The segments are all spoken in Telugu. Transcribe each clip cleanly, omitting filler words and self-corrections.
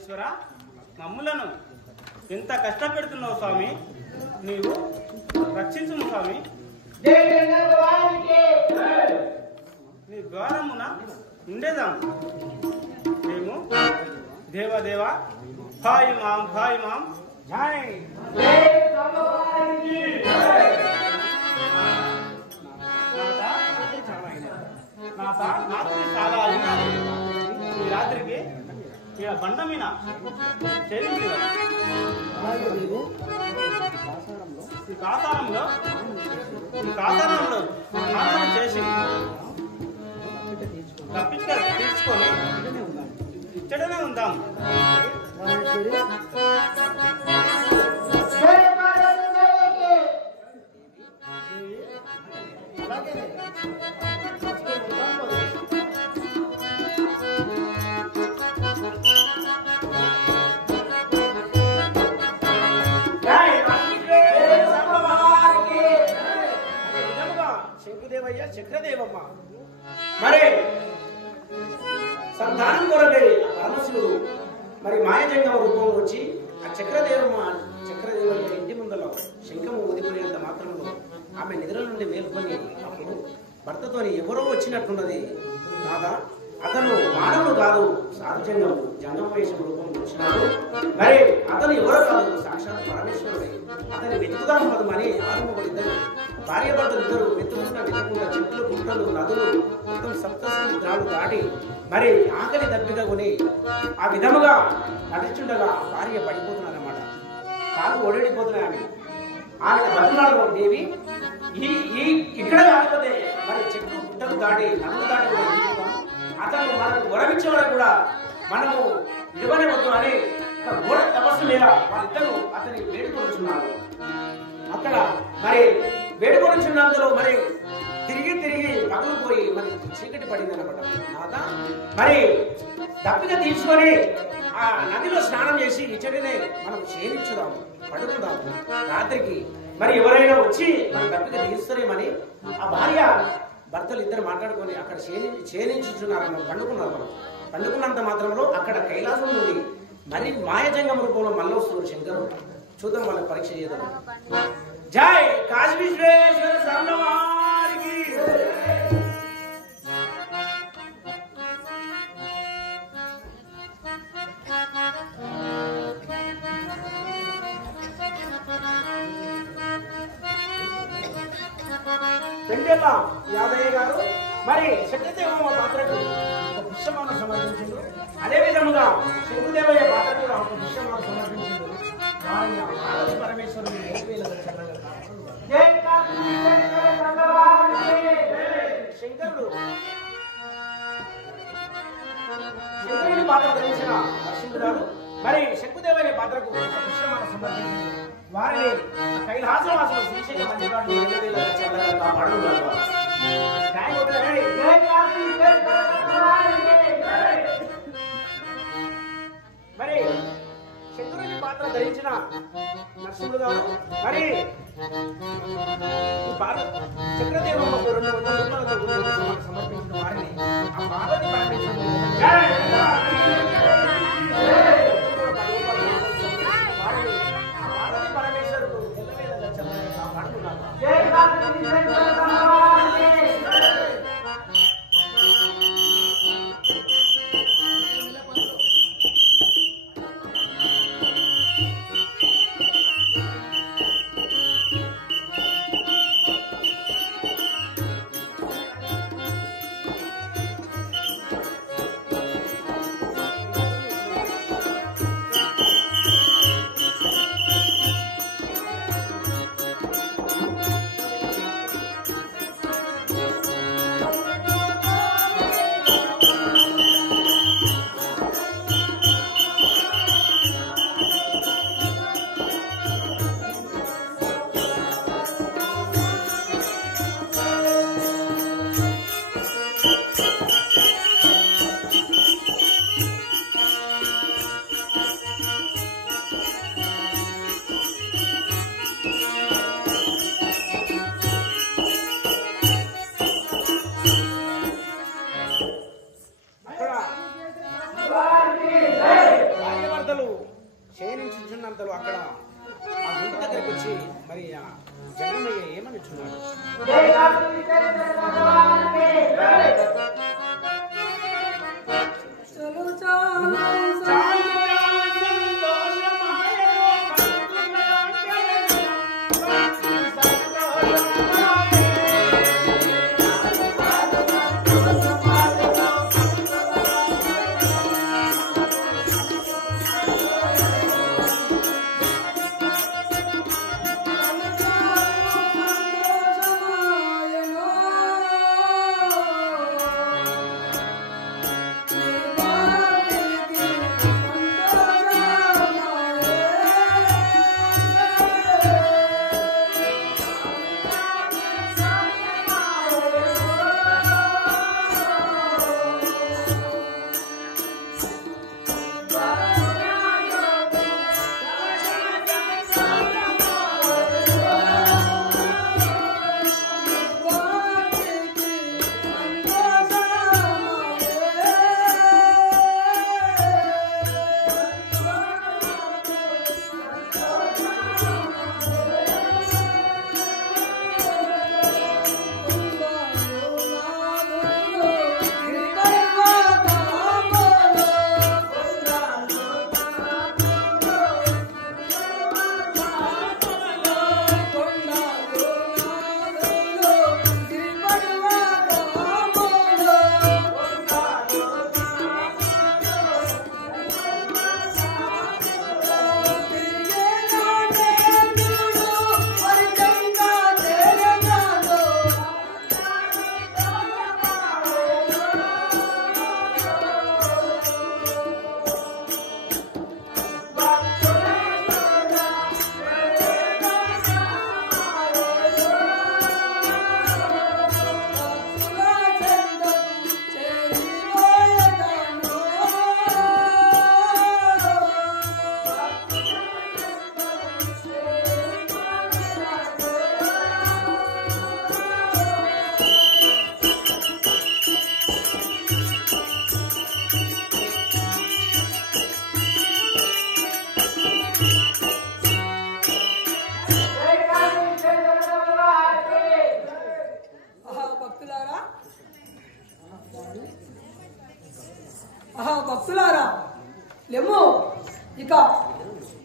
పరమేశ్వర, మమ్ములను ఎంత కష్టపెడుతున్నావు స్వామి, నీవు రక్షించుము స్వామి. నీ ద్వారమున ఉండేదాం మేము. దేవదేవ భాయి మాం జై. నాకు చాలా అయినది. ఈ రాత్రికి ఇక బండ మీద చెల్లించారు. ఈ కాతారంలో స్నానం చేసి తప్పించ తీర్చుకొని ఇచ్చడమే ఉందాం. చక్రదేవమ్మ మరి సంతానం కొరకై పరమశివుడు మరి మాయజంగమ రూపంలో వచ్చి ఆ చక్రదేవమ్మ ఇంటి ముందర శంఖము ఊదిపోయినంత మాత్రంలో ఆమె నిద్ర నుండి మేల్కొని అప్పుడు భర్తతోని ఎవరో వచ్చినట్టున్నది. కాదా అతను మానవుడు కాదు, సాధుజంగం జంగమ వేషం రూపంలో వచ్చినాడు. మరి అతను ఎవరో కాదు, సాక్షాత్ పరమేశ్వరుడే. అతని వెతుకుదాం పదమని ఆరుముడు ఇద్దరు భార్యాభర్తలు ఇద్దరు వెతుకుంటా చెట్లు గుట్టలు నదులు మొత్తం సప్త సముద్రాలు దాటి మరి ఆకలి దప్పిగా కొని ఆ విధముగా నడుచుండగా భార్య పడిపోతున్నారన్నమాట. కాలు ఓడేడిపోతున్నాయి. ఆమె బతున్నాడు, దేవి ఇక్కడ కాకపోతే మరి చెట్లు గుట్టలు దాటి నదులు దాటి అతను మనకు వరమిచ్చేవాడు కూడా మనము ఇవ్వనివద్దు అని ఘోర తపస్సు మీద వాళ్ళిద్దరూ అతని వేడుకొనుచున్నారు. అక్కడ మరి వేడుకొనుచున్నందులో మరి తిరిగి పగలు పోయి మరి చీకటి పడింది అనమాట. మరి దప్పిక తీసుకొని ఆ నదిలో స్నానం చేసి ఇచ్చటినే మనం క్షేమించుదాము, పడుకుందాము. రాత్రికి మరి ఎవరైనా వచ్చి మన దప్పిక తీస్తారేమని ఆ భార్య భర్తలు ఇద్దరు మాట్లాడుకొని అక్కడ క్షేణించుచున్నారన్న పండుకున్నంత మాత్రంలో అక్కడ కైలాసం నుండి మరి మాయజంగం రూపంలో మళ్ళీ వస్తున్నారు శంకరుడు. చూద్దాం, వాళ్ళకి పరీక్ష చేద్దాం. జై కాశీ విశ్వేశ్వర స్వామివారికి. పెండెల్ల యాదయ్య గారు మరి శక్తిదేవమ్మ పాత్రకు ఒక పుష్పమానం సమర్పించిండు. అదే విధముగా శంకుదేవయ్య పాత్రకు ఒక పుష్పమానం సమర్పించిండు. వారిని పరమేశ్వరుని శంకరుడు శంకరుని పాత్ర ధరించిన నరసింహుడు గారు మరి శంకుదేవయ్య పాత్రకు ఒక పుష్పమానం సమర్పించిండు. వారిని కైలాసవాసులు శ్రీశైల మందిరాన్ని మరి శంకరుని పాత్ర ధరించిన నరసింహుడు గారు మరి చక్రదేవమ్మ 200 రూపాయలతో సమర్పించిన వారిని ఆ పార్వతి పరమేశ్వరుడు వచ్చినంతలో అక్కడ ఆ గుంట దగ్గరికి వచ్చి మరి ఆ జగమయ్య ఏమని చున్నాడు? భక్తులారా లెమ్ము ఇక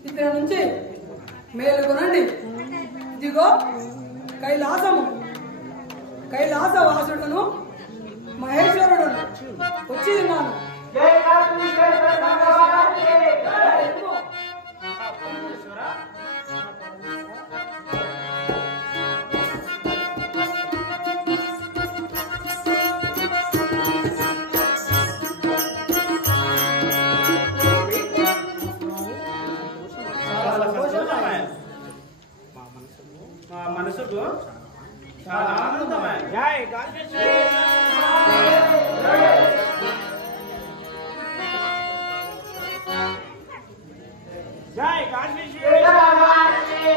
ఇక్కడ నుంచి మేలుకొనండి. ఇదిగో కైలాసవాసుడును మహేశ్వరుడు వచ్చి ఉన్నాను. మనసుకు చాలా ఆనందమే. జై గాంధేశ్వరి. జై గాంధేశ్వరి.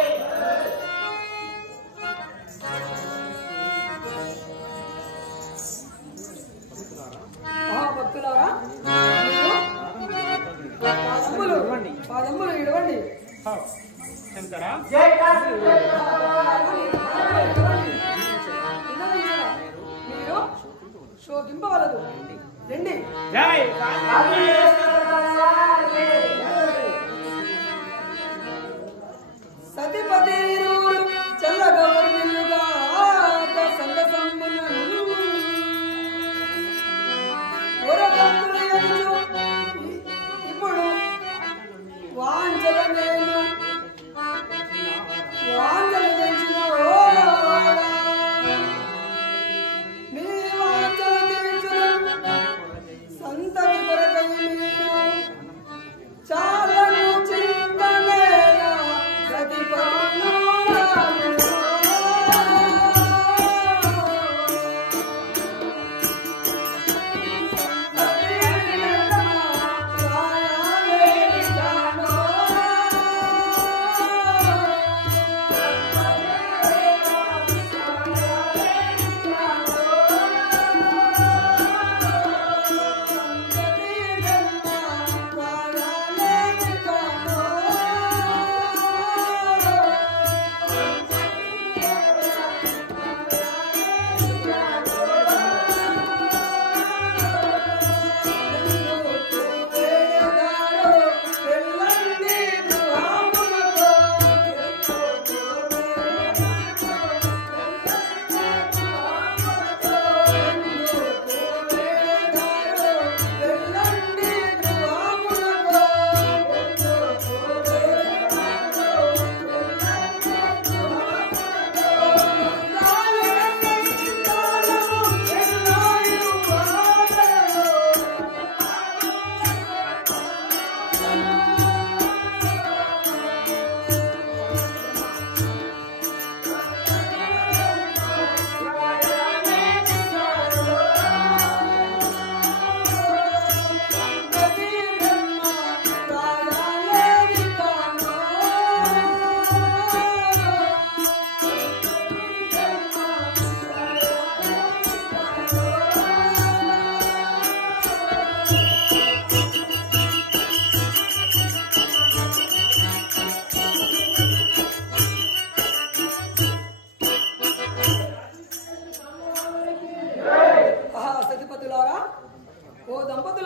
భక్తులారా పాదములు ఇడవండి. శంకరా మీరు శోధింపవలదు. రండి. జై సతిపతి చల్లగవర్నిల్లుగా సందసంబును ఇప్పుడు వాంఛలు తెచ్చిన మీ వాంఛలు తీర్చును సంతతి కొరకై మీరు చాలను చింతలేనా ప్రతిపరులు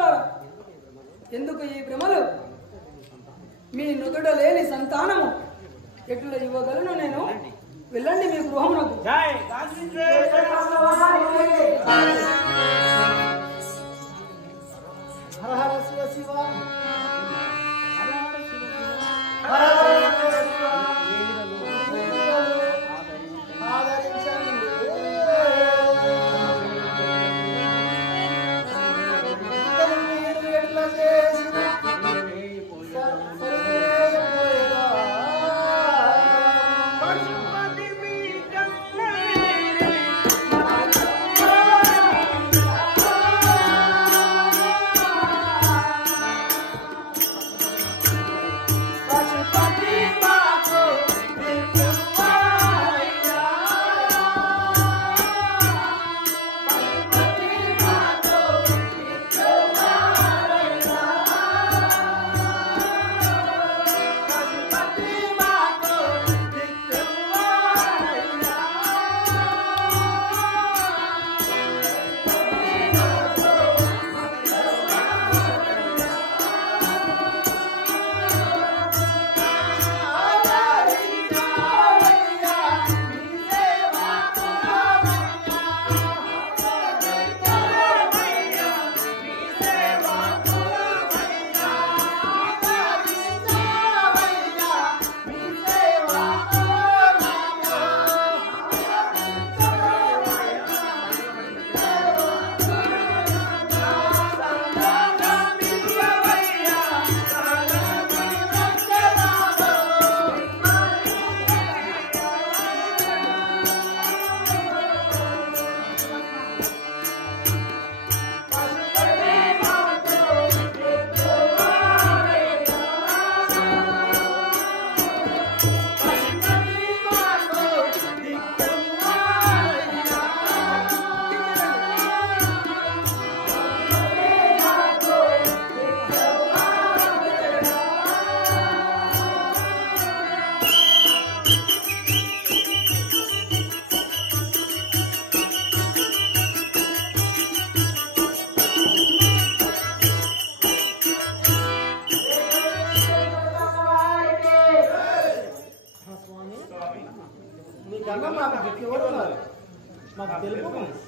భక్తులారా, ఎందుకు ఈ భ్రమలు? మీ నుదుట లేని సంతానము ఎట్లా ఇవ్వగలను నేను? వెళ్ళండి మీ గృహమునకు. జై హర హర శివ శివ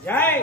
జై